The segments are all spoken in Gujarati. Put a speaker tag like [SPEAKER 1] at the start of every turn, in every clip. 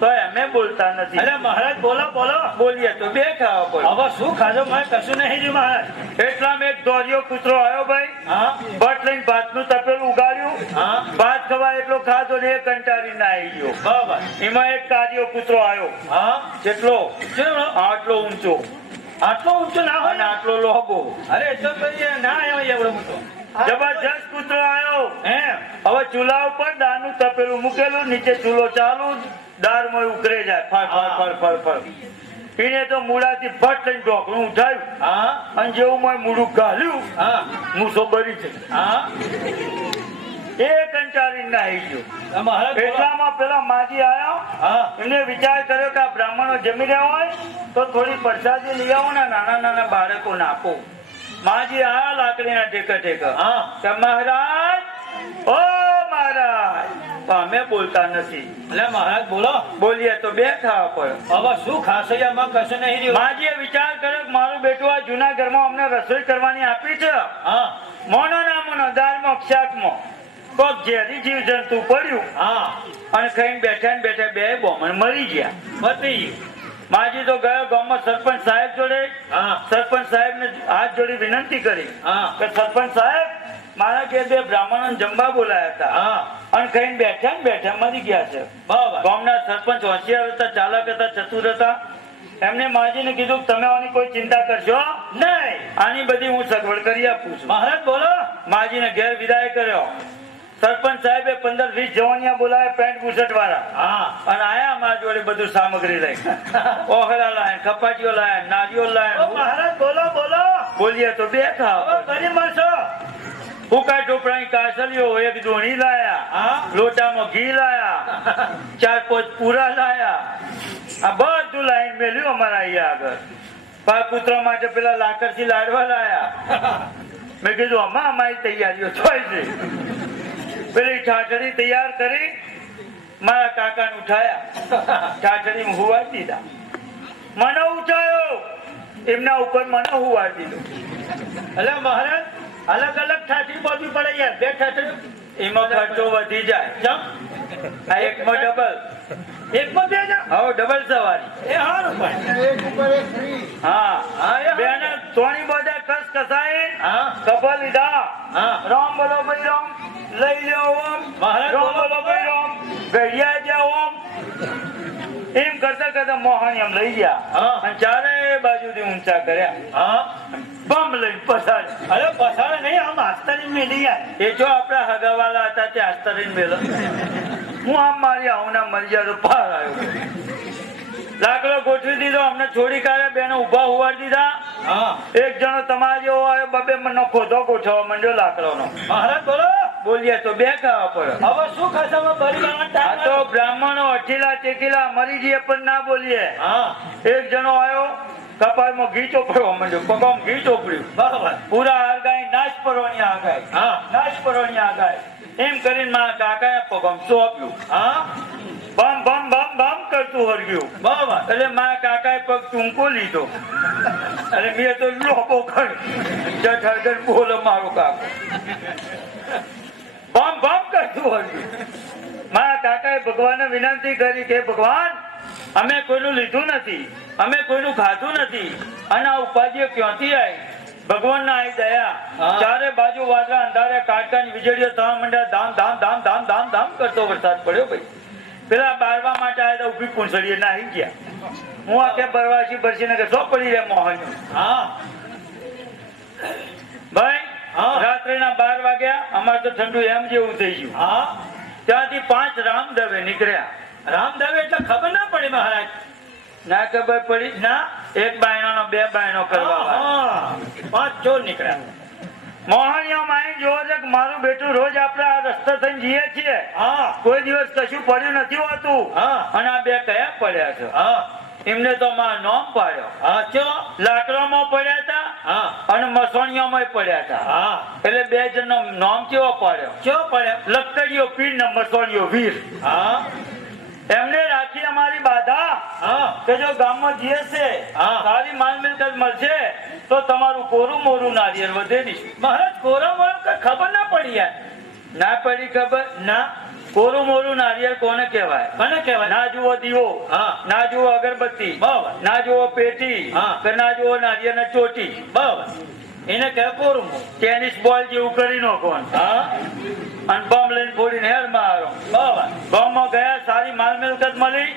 [SPEAKER 1] તો એમે બોલતા નથી.
[SPEAKER 2] અરે મહારાજ બોલો બોલો.
[SPEAKER 1] બોલીએ તો બે ખાવા પડે
[SPEAKER 2] હવે શું ખાધો? મારે કશું નહીં રહ્યું મહારાજ.
[SPEAKER 1] એટલામાં એક દોરિયો કૂતરો આવ્યો ભાઈ.
[SPEAKER 2] હા.
[SPEAKER 1] ભટ લઈને ભાતનું તપેલું ઉગાડ્યું.
[SPEAKER 2] હા.
[SPEAKER 1] ભાત ખવાય એટલો ખાધો ને એ કંટાળી ના આવી ગયો.
[SPEAKER 2] બરાબર.
[SPEAKER 1] એમાં એક કાર્યો કૂતરો આવ્યો.
[SPEAKER 2] હા.
[SPEAKER 1] કેટલો? આટલો ઊંચો.
[SPEAKER 2] આટલો ઊંચો ના હોય ને?
[SPEAKER 1] આટલો લોબો
[SPEAKER 2] અરે તો ના આવ્યો એવડો મોટો.
[SPEAKER 1] જબરજસ્ત કૂતરો આવ્યો.
[SPEAKER 2] હે
[SPEAKER 1] હવે ચૂલા ઉપર દાનું તપેલું મૂકેલું નીચે ચૂલો ચાલુ દાળમાં ઉકરે જાય. ફળ ફળ ફળ ફળ ફળ. એને તો મૂળાથી ફટ લઈને ઢોકળું ઉઠાવ્યું
[SPEAKER 2] હા.
[SPEAKER 1] અને જેવું મેં મૂળું ગાલ્યું
[SPEAKER 2] હા.
[SPEAKER 1] મૂસો બરી છે
[SPEAKER 2] હા.
[SPEAKER 1] એ કંટાળી ના આવી ગયો. એટલામાં પેલા માજી આવ્યા
[SPEAKER 2] હા.
[SPEAKER 1] એને વિચાર કર્યો કે આ બ્રાહ્મણો જમી રહ્યા હોય તો થોડી પ્રસાદી લઈ આવો ને નાના નાના બાળકોને આપો. માજી આ લાકડીના ટેકા ટેકા
[SPEAKER 2] હા.
[SPEAKER 1] મહારાજ ઓ મહારાજ. તો અમે બોલતા નથી.
[SPEAKER 2] એટલે મહારાજ બોલો.
[SPEAKER 1] બોલીએ તો બે ખાવા પડે.
[SPEAKER 2] હવે શું ખાશે એમાં કશું નહીં રહ્યું?
[SPEAKER 1] માજીએ વિચાર કર્યો કે મારું બેટું આ જૂના ઘરમાં અમને રસોઈ કરવાની આપી છે.
[SPEAKER 2] હા.
[SPEAKER 1] મોનો ના મોનો દાળમાં ક્ષાકમાં કોક ઝેરી જીવ જંતુ પડ્યું.
[SPEAKER 2] હા.
[SPEAKER 1] અને ખાઈને બેઠા ને બેઠા બે બોમણ મરી ગયા.
[SPEAKER 2] પતી ગયું.
[SPEAKER 1] માજી તો ગયો ગામમાં સરપંચ સાહેબ જોડે.
[SPEAKER 2] હા.
[SPEAKER 1] સરપંચ સાહેબ ને હાથ જોડી વિનંતી કરી કે સરપંચ સાહેબ મારા કે બે બ્રાહ્મણ જમવા બોલાયા હતા.
[SPEAKER 2] હા.
[SPEAKER 1] અને ખાઈને બેઠા ને બેઠા મરી ગયા છે. ગામના સરપંચ હોશિયાર હતા ચાલક હતા ચતુર હતા. એમને માજીને કીધું કે તમે આની કોઈ ચિંતા કરશો નહીં. આની બધી હું સગવડ કરી આપું છું.
[SPEAKER 2] મહારાજ બોલો.
[SPEAKER 1] માજીને ઘેર વિદાય કર્યો. સરપંચ સાહેબે પંદર વીસ જવાનિયા બોલાવે પેન્ટ બુશર્ટ વાળા. અને આયા અમારા જોડે બધું સામગ્રી લઈ. ઓહરા લાયન કપાટીઓ લાયન નારિયેળ લાયન
[SPEAKER 2] મહારાજ બોલો બોલો.
[SPEAKER 1] બોલીએ તો બે ખાવ
[SPEAKER 2] ફરી મળશો.
[SPEAKER 1] ફૂકા ટોપરાની કાસલીઓ એક ધોણી લાયા. લોટામાં ઘી લાયા. ચાર પાંચ પૂરા લાયા. આ બધું લાઈન મેલ્યું અમારા અહીંયા આગળ. પા કૂતરા માટે પેલા લાકડથી લાડવા લાયા. મેં કીધું અમા અમારી તૈયારીઓ થાય છે. પેલી ઠાઠડી તૈયાર કરી મારા કાકાને ઉઠાયા. ઠાઠડી હુવા દીધા. મને ઉઠાયો. એમના ઉપર મને હુવા દીધો.
[SPEAKER 2] એટલે મહારાજ અલગ અલગ ઠાઠી બાજુ પડે યાર. બે ઠાઠી.
[SPEAKER 1] એમાં ખર્ચો વધી જાય. આ એકમાં ડબલ
[SPEAKER 2] એકમાં બે જા.
[SPEAKER 1] હવે ડબલ સવારી.
[SPEAKER 2] એ હારું ભાઈ.
[SPEAKER 1] હા.
[SPEAKER 2] હા
[SPEAKER 1] બેને ધોણી બધા કસ કસાઈ.
[SPEAKER 2] હા.
[SPEAKER 1] કપા લીધા.
[SPEAKER 2] હા.
[SPEAKER 1] રામ બોલો ભાઈ રામ લઈ લ્યો ઓમ. રામ
[SPEAKER 2] બોલો
[SPEAKER 1] બોલો ભાઈ રામ ગઢિયા જા ઓમ. એમ કરતા કરતા મોહન એમ લઈ ગયા.
[SPEAKER 2] હા.
[SPEAKER 1] અને ચારે બાજુથી ઊંચા કર્યા.
[SPEAKER 2] હા.
[SPEAKER 1] બમ લઈ પસાર.
[SPEAKER 2] અરે પસાર નહીં આમ આસ્તાની મેલી ગયા
[SPEAKER 1] એ જો આપણા હગાવાલા હતા તે આસ્તરીન મેલો. હું આમ મારી આવું મરી પાર આવ્યો લાકડો ગોઠવી દીધો અમને છોડી કાઢે બેનો ઊભા હોવાડી દીધા. એક જણો તમારા જેવો આવ્યો બબે મને ખોધો ગોઠવવા માંડ્યો લાકડોનો.
[SPEAKER 2] મહારાજ બોલો.
[SPEAKER 1] બોલીએ તો બે ખાવા પડે.
[SPEAKER 2] હવે શું હવે time
[SPEAKER 1] તો બ્રાહ્મણો અઠીલા ટેકીલા મરી જઈએ પણ ના બોલીએ.
[SPEAKER 2] હા.
[SPEAKER 1] એક જણો આવ્યો કપાળમાં ઘી ચોપડવા માંડ્યો. પગામાં ઘી ચોપડ્યું.
[SPEAKER 2] બરાબર.
[SPEAKER 1] પૂરા હરગાઈ નાશ પરવાની આગાઈ
[SPEAKER 2] હા.
[SPEAKER 1] નાશ પરવાની આગાઈ એમ કરીને મારા કાકાએ ભમસો આપ્યું.
[SPEAKER 2] હા?
[SPEAKER 1] બમ બમ બમ બમ કરતું હરગ્યું.
[SPEAKER 2] બરાબર.
[SPEAKER 1] એટલે મારા કાકાએ પગ ટૂંકો લીધો. અને મેં તો લોબો કરી જઠર બોલો મારો કાકો. બમ બમ કરતું હરગ્યું. મારા કાકાએ ભગવાનને વિનંતી કરી કે, ભગવાન, અમે કોઈનું લીધું નથી. અમે કોઈનું ખાધું નથી. અને આ ઉપાધિઓ ક્યાંથી આવી? ભગવાન ના આવી દયા ચારે બાજુ વાદળા અંધારે કાટકાની વીજળીઓ થવા માંડ્યા ધામ ધામ ધામ ધામ ધામ ધામ કરતો વરસાદ પડ્યો ભાઈ. પેલા બારવા માટે આવ્યા તો ઊભી પૂંછડીએ નાહી ગયા. હું આખે કે બરવાસી બરસી ને સો પડી રહ્યા મોહન.
[SPEAKER 2] હા.
[SPEAKER 1] ભાઈ. રાત્રિના બાર વાગ્યા અમારે તો ઠંડુ એમ જેવું થઈ ગયું.
[SPEAKER 2] હા.
[SPEAKER 1] ત્યાંથી પાંચ રામદવે નીકળ્યા.
[SPEAKER 2] રામદેવ એટલે ખબર ના પડી મહારાજ.
[SPEAKER 1] ના ખબર પડી? ના એક બાયણો બે બાયણો કરવા
[SPEAKER 2] પાંચ ચોર નીકળ્યા
[SPEAKER 1] મોહનીયો માઈ જોવો છે કે મારું બેટું રોજ આપણે આ રસ્તે થઈને જઈએ છીએ. કોઈ દિવસ કશું પડ્યું નથી હોતું.
[SPEAKER 2] હા.
[SPEAKER 1] અને આ બે કયા પડ્યા છે? એમને તો માં નોમ પાડ્યો.
[SPEAKER 2] હા ચો?
[SPEAKER 1] લાકડામાં પડ્યા હતા
[SPEAKER 2] હા.
[SPEAKER 1] અને મસોણિયામાં પડ્યા હતા.
[SPEAKER 2] હા.
[SPEAKER 1] એટલે બે જણ નો નામ કેવો પાડ્યો?
[SPEAKER 2] કેવો પડ્યા?
[SPEAKER 1] લકડીઓ પીર ને મસોણિયો વીર.
[SPEAKER 2] હા.
[SPEAKER 1] એમને રાખી અમારી બાધા
[SPEAKER 2] હા.
[SPEAKER 1] કે જો ગામમાં જઈએ છે સારી માલ મિલકત મળશે તો તમારું કોરું મોરું નારિયેળ વધે નહીં.
[SPEAKER 2] મહારાજ કોરા મોરા કઈ ખબર ના પડી યાર.
[SPEAKER 1] ના પડી ખબર?
[SPEAKER 2] ના.
[SPEAKER 1] કોરું મોરું નારિયેળ કોને કહેવાય?
[SPEAKER 2] કોને કહેવાય?
[SPEAKER 1] ના જુઓ દીવો. ના જુઓ અગરબત્તી.
[SPEAKER 2] બરાબર.
[SPEAKER 1] ના જુઓ પેટી. કે ના જુઓ નારિયેળ ચોટી.
[SPEAKER 2] બરાબર. એને કહે કોરું મોં.
[SPEAKER 1] ટેનિસ બોલ જેવું કરી નાખો
[SPEAKER 2] હા.
[SPEAKER 1] અને બમ લઈને ફોડીને હેર મારો.
[SPEAKER 2] બરાબર.
[SPEAKER 1] ગામમાં ગયા સારી માલ મિલકત મળી.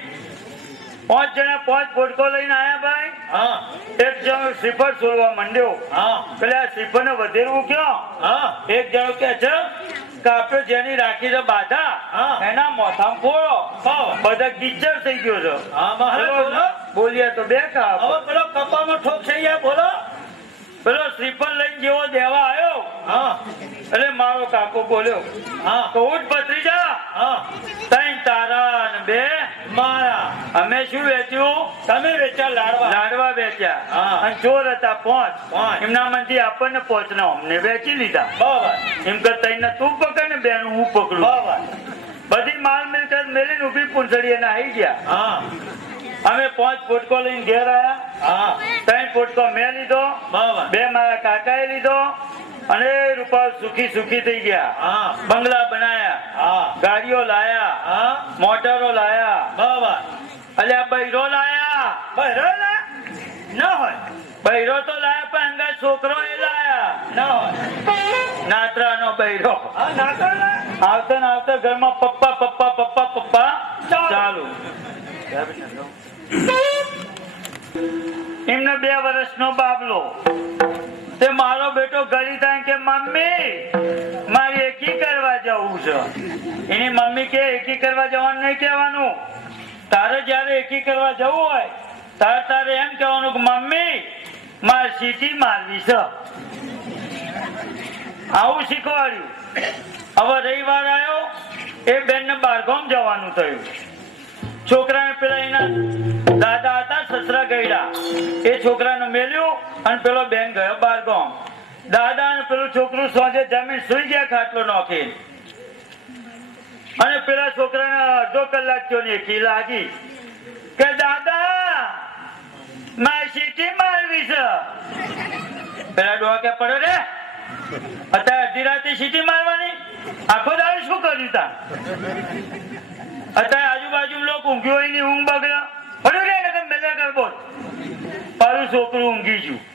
[SPEAKER 1] પાંચ જણા પાંચ ફોટકો લઈને આયા ભાઈ?
[SPEAKER 2] હા.
[SPEAKER 1] એક જણો શ્રીફળ સોલવા માંડ્યો.
[SPEAKER 2] હા.
[SPEAKER 1] એટલે આ શ્રીફળ ને વધેરવું ક્યાં?
[SPEAKER 2] હા.
[SPEAKER 1] એક જણો કે છે કે આપણે જેની રાખી છે બાધા. એના મોથામાં ફોડો. બધા કિચડ થઈ ગયો છે. બોલ્યા તો બે કા
[SPEAKER 2] હવે પેલો કપામાં ઠોક થઈ ગયા બોલો.
[SPEAKER 1] પેલો શ્રીફળ લઈને જેવો દેવા આવ્યો.
[SPEAKER 2] હા.
[SPEAKER 1] એટલે મારો કાકો બોલ્યો
[SPEAKER 2] હા.
[SPEAKER 1] તો ઉઠ ભત્રીજા.
[SPEAKER 2] હા.
[SPEAKER 1] તઈ તારા અને બે
[SPEAKER 2] મારા
[SPEAKER 1] અમે શું વેચ્યું?
[SPEAKER 2] તમે વેચ્યા લાડવા.
[SPEAKER 1] લાડવા વેચ્યા.
[SPEAKER 2] હા.
[SPEAKER 1] અને ચોર હતા પાંચ. એમના મનથી આપણને પહોંચના અમને વેચી લીધા.
[SPEAKER 2] બરાબર.
[SPEAKER 1] એમ કે તઈને તું પકડ ને બેન હું પકડું.
[SPEAKER 2] બરાબર.
[SPEAKER 1] બધી માલ મિલકત મેલીને ઊભી પૂંછડી એને આવી ગયા.
[SPEAKER 2] હા.
[SPEAKER 1] અમે પાંચ ફોટકો લઈને ઘેર આવ્યા
[SPEAKER 2] હા.
[SPEAKER 1] ત્રણ ફોટકો મેં લીધો. બે મારા કાકાએ લીધો. અને રૂપા સુખી સુખી થઈ ગયા.
[SPEAKER 2] હા.
[SPEAKER 1] બંગલા બનાયા. ગાડીઓ લાયા.
[SPEAKER 2] હા.
[SPEAKER 1] મોટરો લાયા. અલ્યા બૈરો લાયા.
[SPEAKER 2] બૈરો ના હોય.
[SPEAKER 1] બૈરો તો લાયા પણ અંગા છોકરો એ લાયા.
[SPEAKER 2] ના હોય.
[SPEAKER 1] બૈરો.
[SPEAKER 2] હા ના ને
[SPEAKER 1] આવતા ને આવતા ઘરમાં પપ્પા પપ્પા પપ્પા પપ્પા
[SPEAKER 2] ચાલુ.
[SPEAKER 1] એમને બે વર્ષનો બાબલો. તે મારો બેટો ઘડી થાય કે, મમ્મી, મારે એકી કરવા જવું છે. એની મમ્મી કે એકી કરવા જવાનું નહીં કહેવાનું. તારે જયારે એકી કરવા જવું હોય, તારે તારે એમ કહેવાનું કે, મમ્મી, મારે સીટી મારવી છે. આવું શીખવાડ્યું. હવે રવિવાર આવ્યો, એ બેન ને બારગામ જવાનું થયું. છોકરાને પેલા એના દાદા હતા, સસરા ગયેલા એ છોકરાને મેલ્યું અને પેલો બેન ગયો બાર ગામ દાદા અને પેલું છોકરું સોજે જમીન સુઈ ગયા ખાટલો નોખી અને પેલા છોકરાને અડધો કલાક થયો ને એકી લાગી. કે દાદા, મારી સીટી મારવી છે. પેલા ડોકે પડ્યો પડે રે? અત્યારે અડધી રાતે સીટી મારવાની? આખો દાડો શું કર્યું તા? અત્યારે આજુબાજુ લોકો ઊંઘ્યો હોયની ઊંઘ બગડ્યા પડ્યો રે? નકર મેલા કર બોલ. છોકરું ઊંઘી ગયું.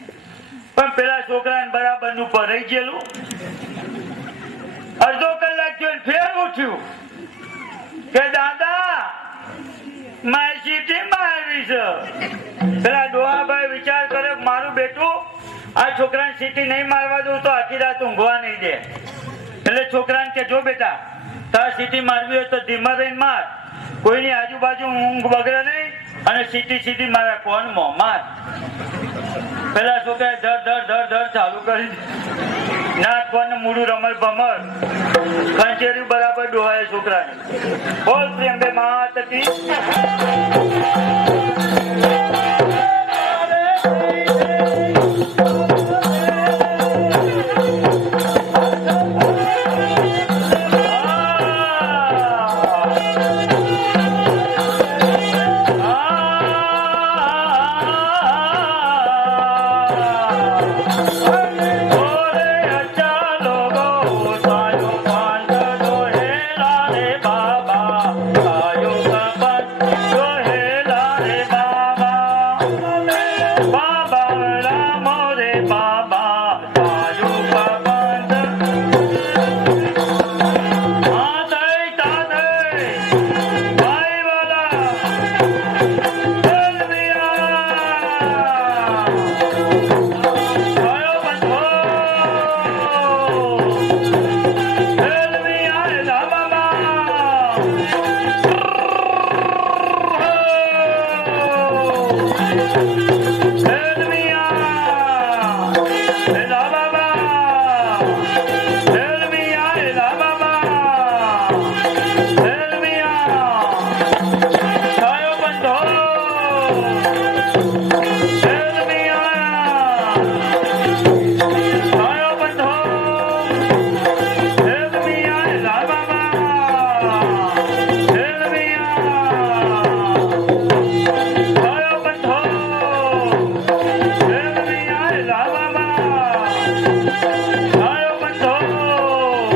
[SPEAKER 1] પેલા છોકરાને બરાબરનું ભરાઈ ગયેલું. અડધો કલાક થયો ફેર ઉઠ્યું. કે દાદા, મારી સીટી મારવી છે. પેલા ડોહાભાઈ વિચાર કરે મારું બેટું આ છોકરાને સીટી નહીં મારવા દઉં તો આખી રાત ઊંઘવા નહીં દે. એટલે છોકરાને કે જો બેટા, તાર સીટી મારવી હોય તો ધીમા રહીને માર. કોઈની આજુબાજુ ઊંઘ બગડે નહીં અને સીટી સીધી મારા કોણમાં માર. પેલા છોકરાએ ધર ધર ધર ધર ચાલુ કરી. નાક કોણ મૂળું રમલ ભમર? કંચેરી બરાબર ડોહાય છોકરાને. બોલ પ્રેમ બે માત
[SPEAKER 3] Thank you.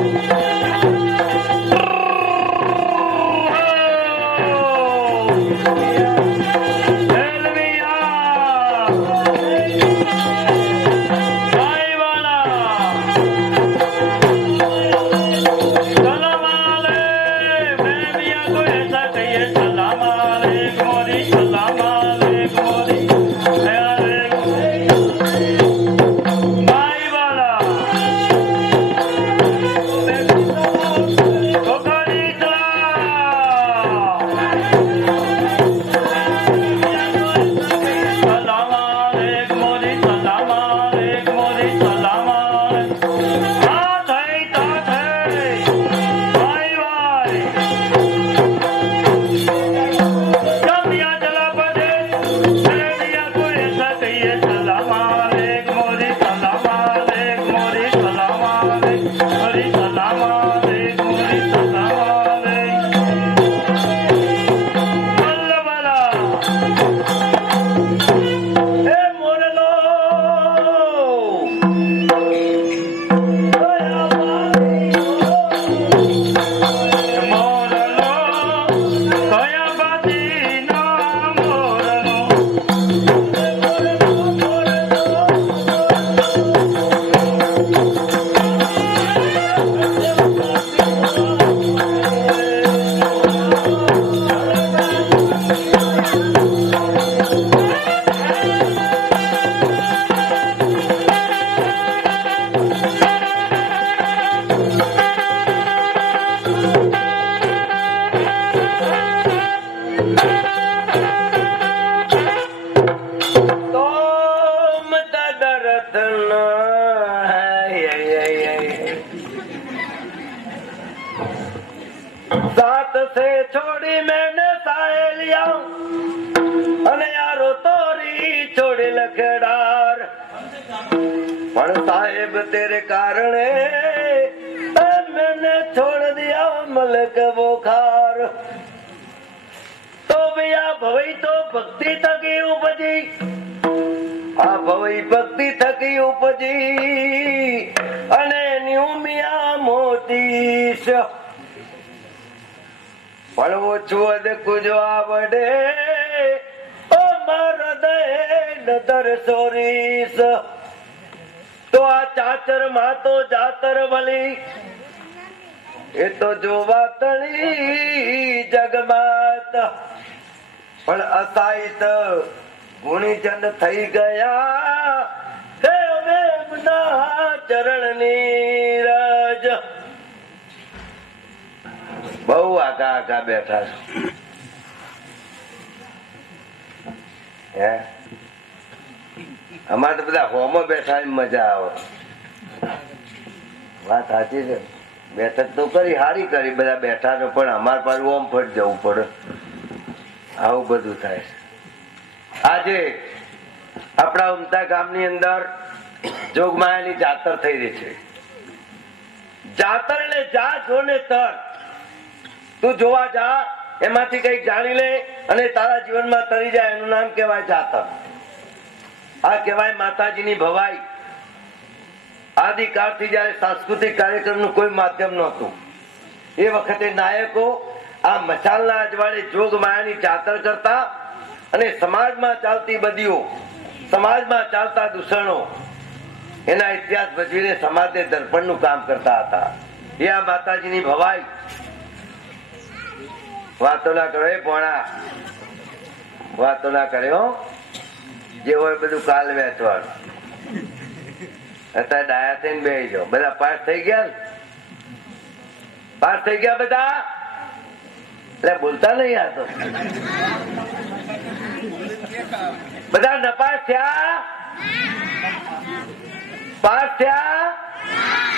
[SPEAKER 3] Música छोड़ दिया मलक बुखार તો ભાઈ આ ભવઈ તો ભક્તિ થકી ઉપજી આ ભવઈ ભક્તિ થકી ઉપજી અને ન્યુમિયા મોતી છે. પણ ઓછું અદ કુજો આવડે ઓ મારા દે નદર સોરીસ તો આ ચાચર માં તો જાતર ભલી એ તો જોવા તળી જગમાત. પણ અસાહિત ગુણીજન થઈ ગયા. ચરણની રજ. બહુ આગા આગા બેઠા હે? અમારે બધા હોમો બેઠા મજા આવે. વાત સાચી છે? બેઠક તો કરી, હારી કરી, બધા બેઠા તો પણ અમારે પાછું ઓમ ફટ જવું પડે. આવું બધું થાય આજે આપણા ઉમતા ગામની અંદર જોગમાયાની જાતર થઈ રહી છે. જાતર એટલે જા જો ને તર. તું જોવા જા, એમાંથી કંઈક જાણી લે અને તારા જીવનમાં તરી જાય, એનું નામ કહેવાય જાતર. આ કહેવાય માતાજીની ભવાઈ. આદિકાળથી જયારે સાંસ્કૃતિક કાર્યક્રમનું કોઈ માધ્યમ નહોતું. એ વખતે નાયકો આ મસાલના અજવાળે જોગ માયાની ચાતર કરતા અને સમાજમાં ચાલતી બદીઓ, સમાજમાં ચાલતા દૂષણો, એના ઇતિહાસ ભજવીને સમાજને દર્પણનું કામ કરતા હતા. એ આ માતાજીની ભવાઈ. વાતો ના કરો, એ ભોણા વાતો ના કર્યો જે હોય બધું કાલ વેચવાનું. અત્યારે ડાયા થઈને બે જાઓ બધા પાસ થઈ ગયા? પાસ થઈ ગયા બધા? એટલે બોલતા નહીં આ તો. બધા નપાસ થયા? પાસ થયા?